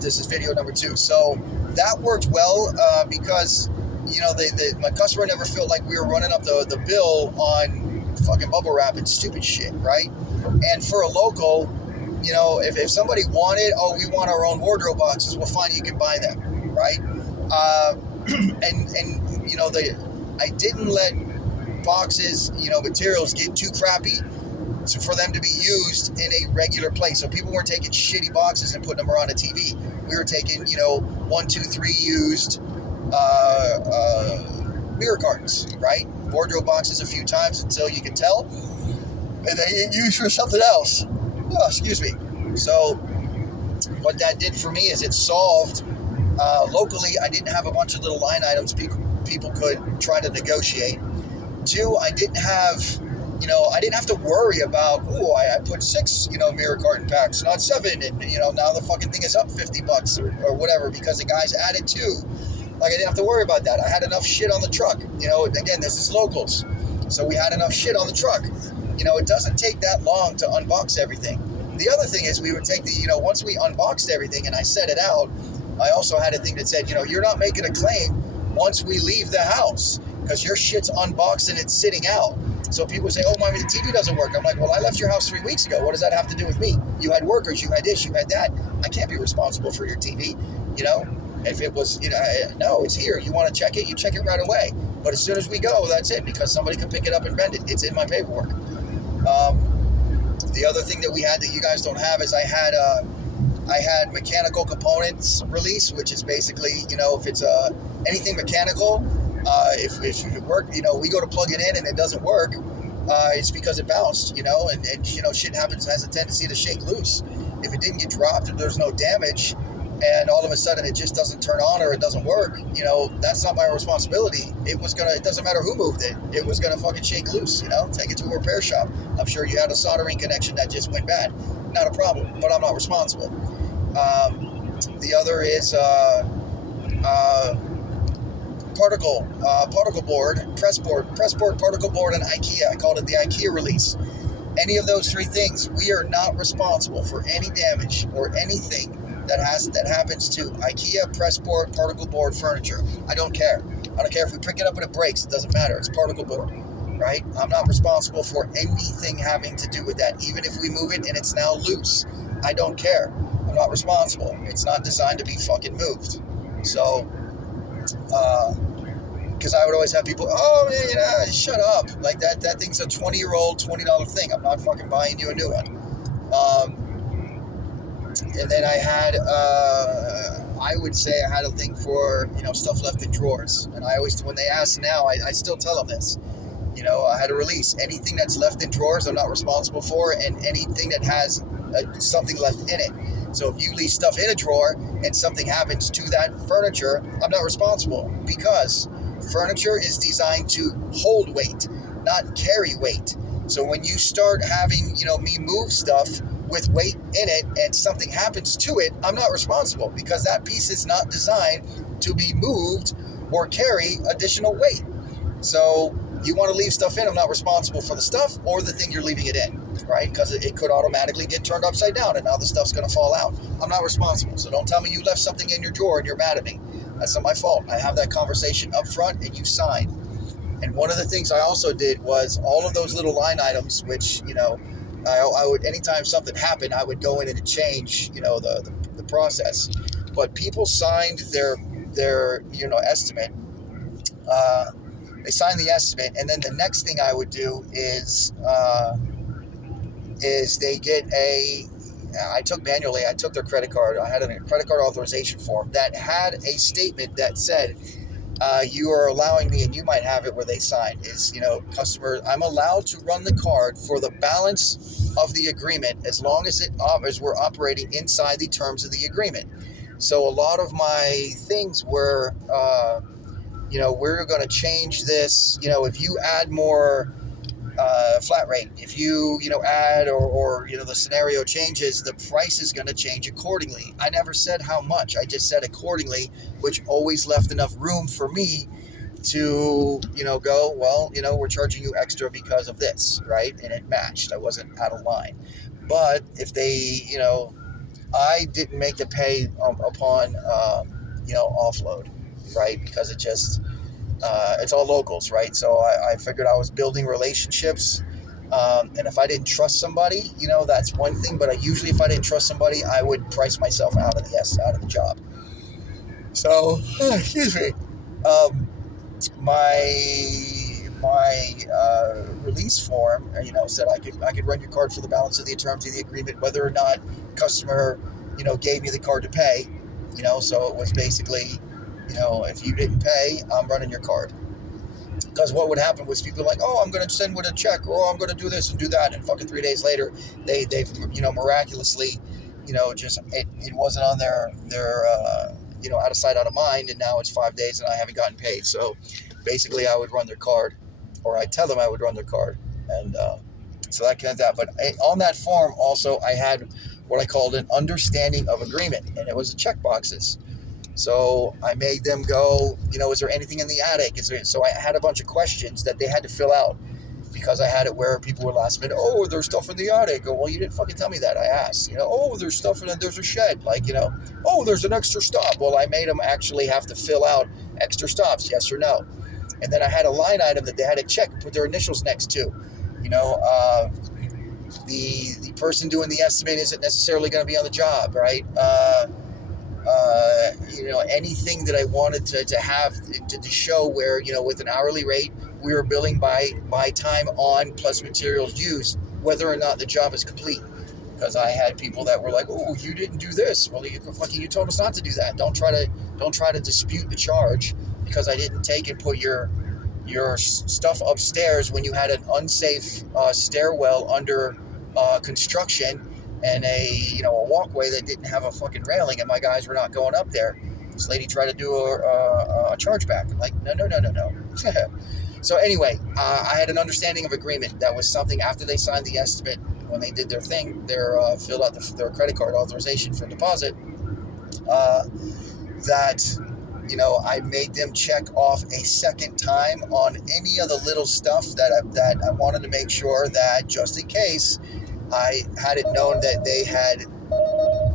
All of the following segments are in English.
this is video number 2. So that worked well because, you know, my customer never felt like we were running up the bill on fucking bubble wrap and stupid shit, right? And for a local, you know, if somebody wanted, we want our own wardrobe boxes, well, fine, you can buy them, right? And you know, I didn't let boxes, you know, materials get too crappy for them to be used in a regular place. So people weren't taking shitty boxes and putting them around a TV. We were taking, you know, 1, 2, 3 used mirror cartons, right? Wardrobe boxes a few times until you can tell, and then you use for something else. Oh, excuse me. So what that did for me is it solved, locally, I didn't have a bunch of little line items people could try to negotiate. 2, I didn't have to worry about, I put 6, you know, mirror carton packs, not 7, and, you know, now the fucking thing is up $50 or whatever because the guys added 2. Like, I didn't have to worry about that. I had enough shit on the truck. You know, again, this is locals. So we had enough shit on the truck. You know, it doesn't take that long to unbox everything. The other thing is we would take once we unboxed everything and I set it out, I also had a thing that said, you know, you're not making a claim once we leave the house because your shit's unboxed and it's sitting out. So people say, the TV doesn't work. I'm like, well, I left your house 3 weeks ago. What does that have to do with me? You had workers, you had this, you had that. I can't be responsible for your TV, you know? If it was, you know, no, it's here. You want to check it, you check it right away. But as soon as we go, that's it, because somebody can pick it up and bend it. It's in my paperwork. The other thing that we had that you guys don't have is I had mechanical components release, which is basically, you know, if it's anything mechanical, if it worked, you know, we go to plug it in and it doesn't work, it's because it bounced, you know, and you know, shit has a tendency to shake loose. If it didn't get dropped and there's no damage, and all of a sudden it just doesn't turn on or it doesn't work, you know, that's not my responsibility. It doesn't matter who moved it. It was gonna fucking shake loose, you know, take it to a repair shop. I'm sure you had a soldering connection that just went bad. Not a problem, but I'm not responsible. The other is particle board, press board, particle board, and IKEA. I called it the IKEA release. Any of those 3 things, we are not responsible for any damage or anything that happens to IKEA, press board, particle board furniture. I don't care. I don't care if we pick it up and it breaks. It doesn't matter. It's particle board, right? I'm not responsible for anything having to do with that. Even if we move it and it's now loose, I don't care. I'm not responsible. It's not designed to be fucking moved. So, because I would always have people, shut up. Like that thing's a 20-year-old, $20 thing. I'm not fucking buying you a new one. And then I had, I would say I had a thing for, you know, stuff left in drawers. And I always, when they ask now, I still tell them this. You know, I had a release. Anything that's left in drawers, I'm not responsible for, and anything that has something left in it. So if you leave stuff in a drawer and something happens to that furniture, I'm not responsible, because furniture is designed to hold weight, not carry weight. So when you start having, you know, me move stuff with weight in it and something happens to it, I'm not responsible, because that piece is not designed to be moved or carry additional weight. So you want to leave stuff in, I'm not responsible for the stuff or the thing you're leaving it in, right? Because it could automatically get turned upside down and now the stuff's going to fall out. I'm not responsible. So don't tell me you left something in your drawer and you're mad at me. That's not my fault. I have that conversation up front and you sign. And one of the things I also did was all of those little line items, which, you know, I would, anytime something happened, I would go in and change, you know, the process. But people signed their you know, estimate. They signed the estimate, and then the next thing I would do is they get I took their credit card. I had a credit card authorization form that had a statement that said, you are allowing me, and you might have it where they sign, is, you know, customer, I'm allowed to run the card for the balance of the agreement as long as we're operating inside the terms of the agreement. So a lot of my things were, you know, we're going to change this, you know, if you add more flat rate, if you know, add or you know, the scenario changes, the price is going to change accordingly. I never said how much, I just said accordingly, which always left enough room for me to, you know, go, well, you know, we're charging you extra because of this, right? And it matched. I wasn't out of line. But if they, you know, I didn't make the pay upon offload, right? Because it just it's all locals, right? So I figured I was building relationships, and if I didn't trust somebody, that's one thing. But usually, if I didn't trust somebody, I would price myself out of the job. So, excuse me. Um, my release form, said I could run your card for the balance of the terms of the agreement, whether or not customer, gave me the card to pay. So it was basically, if you didn't pay, I'm running your card. Because what would happen was people like, oh, I'm going to send with a check, or oh, I'm going to do this and do that, and fucking 3 days later, they've miraculously, just it wasn't on their out of sight, out of mind, and now it's 5 days and I haven't gotten paid. So basically, I would run their card, or I tell them I would run their card, and so that kind of that. But on that form, also, I had what I called an understanding of agreement, and it was the check boxes. So I made them go, is there anything in the attic? So I had a bunch of questions that they had to fill out, because I had it where people were last minute, oh, there's stuff in the attic. Oh, well, you didn't fucking tell me that. I asked, oh, there's stuff in it. There's a shed. Oh, there's an extra stop. Well, I made them actually have to fill out extra stops, yes or no. And then I had a line item that they had to check, put their initials next to. The person doing the estimate isn't necessarily going to be on the job, right? Anything that I wanted to have to show where, with an hourly rate, we were billing by time on plus materials used, whether or not the job is complete. Because I had people that were like, oh, you didn't do this. Well, you told us not to do that. Don't try to dispute the charge because I didn't take and put your stuff upstairs when you had an unsafe stairwell under construction, and a walkway that didn't have a fucking railing, and my guys were not going up there. This lady tried to do a chargeback. I'm like, no. So anyway, I had an understanding of agreement. That was something after they signed the estimate, when they did their thing, filled out their credit card authorization for deposit, that I made them check off a second time on any of the little stuff that I wanted to make sure that, just in case, I had it known that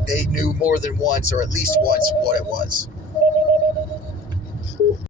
they knew more than once, or at least once, what it was.